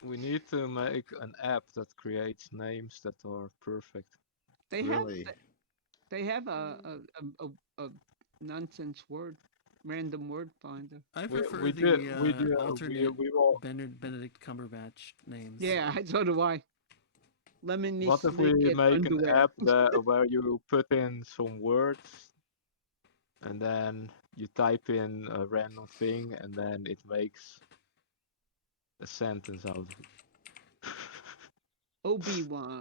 We need to make an app that creates names that are perfect. They have a nonsense random word finder. I prefer the alternate Benedict Cumberbatch names. Yeah, so do I. Lemony What if we make an app where you put in some words and then you type in a random thing and then it makes a sentence out of it? Obi-Wan.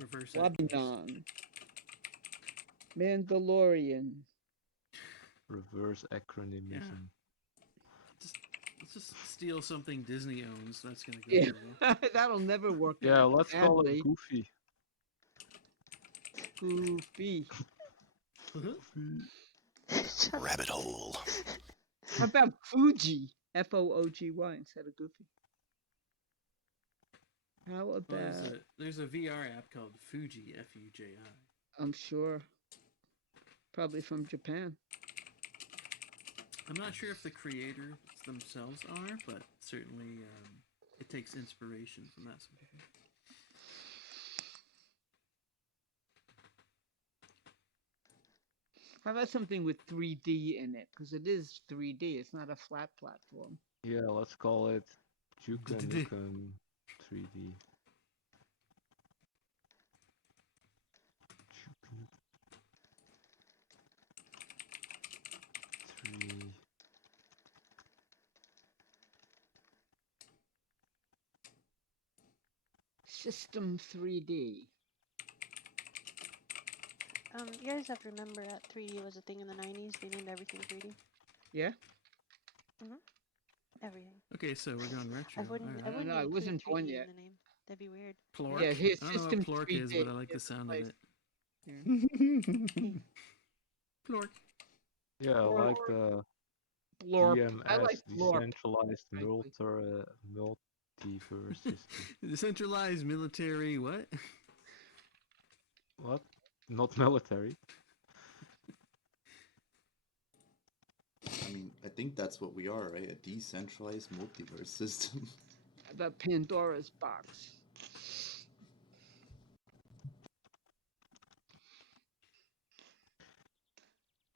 Reverse Lebanon. Mandalorian. Reverse acronymism. Yeah. Let's just steal something Disney owns. That's gonna go. Yeah, that'll never work. Yeah, let's call it Goofy. Goofy. Rabbit hole. How about Fuji? F-O-O-G-Y instead of Goofy. How about... there's a VR app called Fuji, F-U-J-I. I'm sure. Probably from Japan. I'm not sure if the creators themselves are, but certainly it takes inspiration from that sort of thing. How about something with 3D in it? Because it is 3D. It's not a flat platform. Yeah, let's call it Juka Nukem 3D. System 3D. You guys have to remember that 3D was a thing in the 90s. They named everything 3D. Yeah? Everything. Okay, so we're going retro. I wouldn't no, it wasn't one yet. in the name. That'd be weird. Plork? Yeah, his I don't know system what Plork 3D. is, but I like the sound of it. Yeah. Plork. Yeah, I like the DMS, I like decentralized multiverse system. Decentralized military what? What? Not military. I mean, I think that's what we are, right? A decentralized multiverse system. The Pandora's box.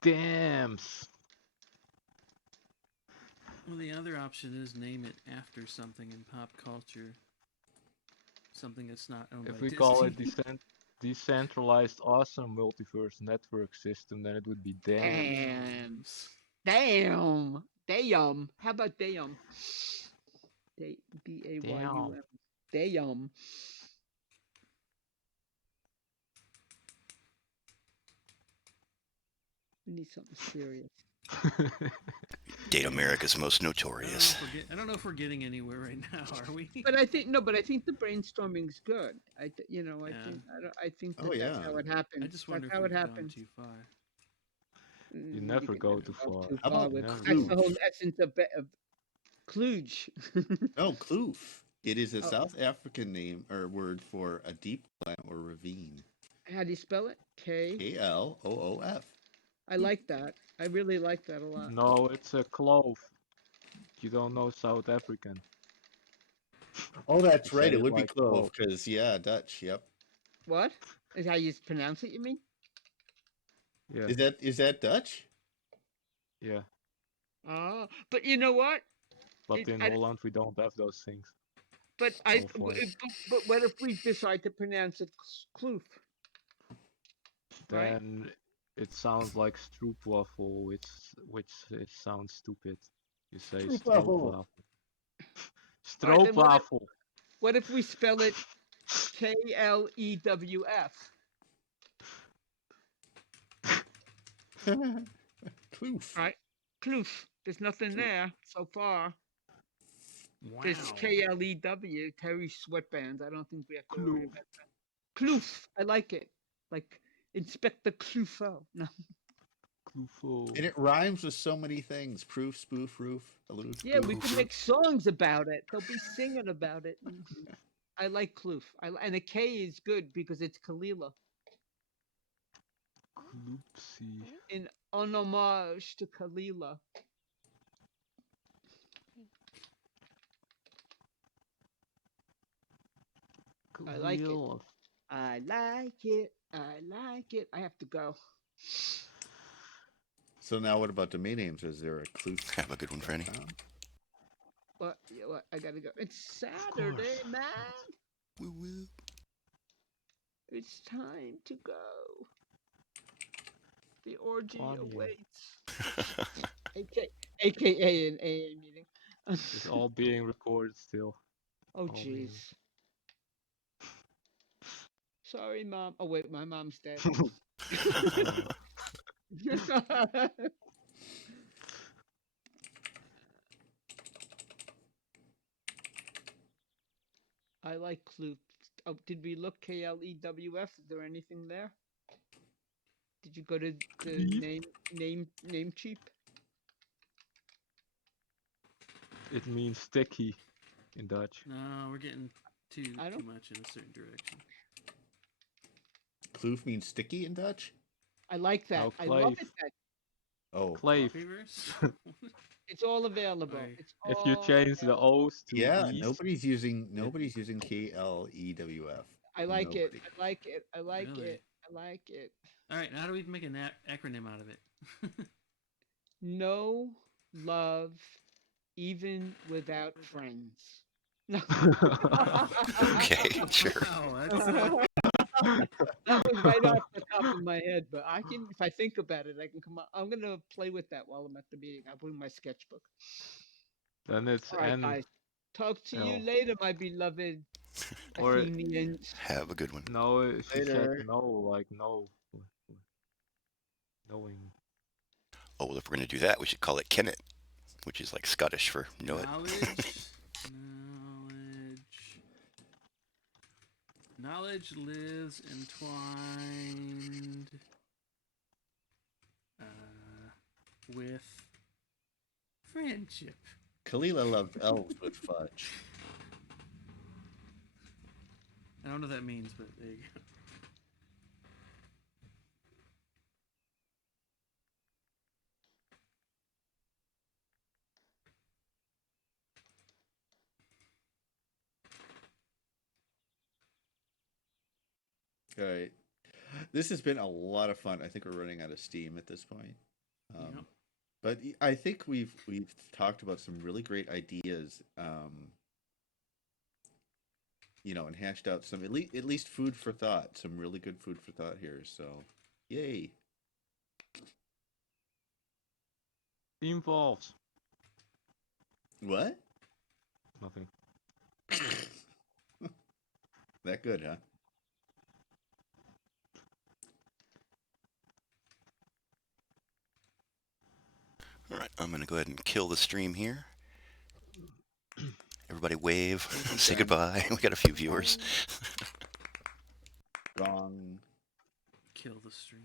Dams. Well, the other option is name it after something in pop culture. Something that's not owned by If we Disney. call it decentralized awesome multiverse network system, then it would be Dams. Damn. Damn. How about Dayum? D-A-Y-U-M. Dayum. We need something serious. Date America's most notorious. I don't know if we're getting anywhere right now, are we? But I think the brainstorming's good. I think that's how it happens. I just wonder that's if how it we've happens. gone too far. You never go too far. How about that's the whole essence of kloof. Oh, kloof. It is a South African name or word for a deep glen or ravine. How do you spell it? K-L-O-O-F. I like that. I really like that a lot. No, it's a clove. You don't know South African. Oh, that's You right. say It it would be like clove because yeah, Dutch. Yep. What? Is how you pronounce it, you mean? Yeah, Is that Dutch? yeah. Oh, but you know what? But in Holland we don't have those things. But what if we decide to pronounce it kloof? Right? Then it sounds like stroopwafel, which it sounds stupid. You say Stroopwafel. stroopwafel. All right, then Stroopwafel. what if we spell it KLEWF? Kloof. Right? Kloof. There's nothing there so far. Wow. There's KLEW, Terry Sweatbands. I don't think we have to worry about that. Kloof. I like it. Like Inspector Clouseau. No. Kloofo. And it rhymes with so many things: proof, spoof, roof, aloof. Yeah, we goof. can make songs about it. They'll be singing about it. I like Kloof. And a K is good because it's Kalila. Kloopsie. In homage to Kalila. I like it. I like it. I like it. I have to go. So now, what about domain names? Is there a Kloof? Have a good one, Franny. What? Yeah, what? I gotta go. It's Saturday, man. Woo woo. It's time to go. The orgy awaits. AKA an AA meeting. It's all being recorded still. Oh, jeez. Sorry, Mom. Oh, wait, my mom's dead. I like Kloof. Oh, did we look KLEWF? Is there anything there? Did you go to the name cheap? It means sticky in Dutch. No, we're getting too much in a certain direction. Kloof means sticky in Dutch? I like that. No, I love it. Oh. Clave. It's all available. It's if you change the O's to yeah, E's. nobody's using KLEWF. I like it. I like it. I like Really? it. I like it. All right, how do we make an acronym out of it? No love, even without friends. No. Okay, sure. Wow, that was right off the top of my head, but I can, if I think about it, I can come up. I'm gonna play with that while I'm at the meeting. I'll bring my sketchbook. Then it's all right, guys. Talk to you later, my beloved Athenians. Have a good one. No, she Later. said no, like no. Knowing. Oh, well, if we're going to do that, we should call it Kennet, which is like Scottish for know it. Knowledge lives entwined with friendship. Kalila loved elves with fudge. I don't know what that means, but there you go. All right. This has been a lot of fun. I think we're running out of steam at this point. Yep. But I think we've talked about some really great ideas, and hashed out some at least food for thought, some really good food for thought here. So, yay! Involves. What? Nothing. That good, huh? All right, I'm going to go ahead and kill the stream here. Everybody wave, say goodbye. We got a few viewers. Gong. Kill the stream.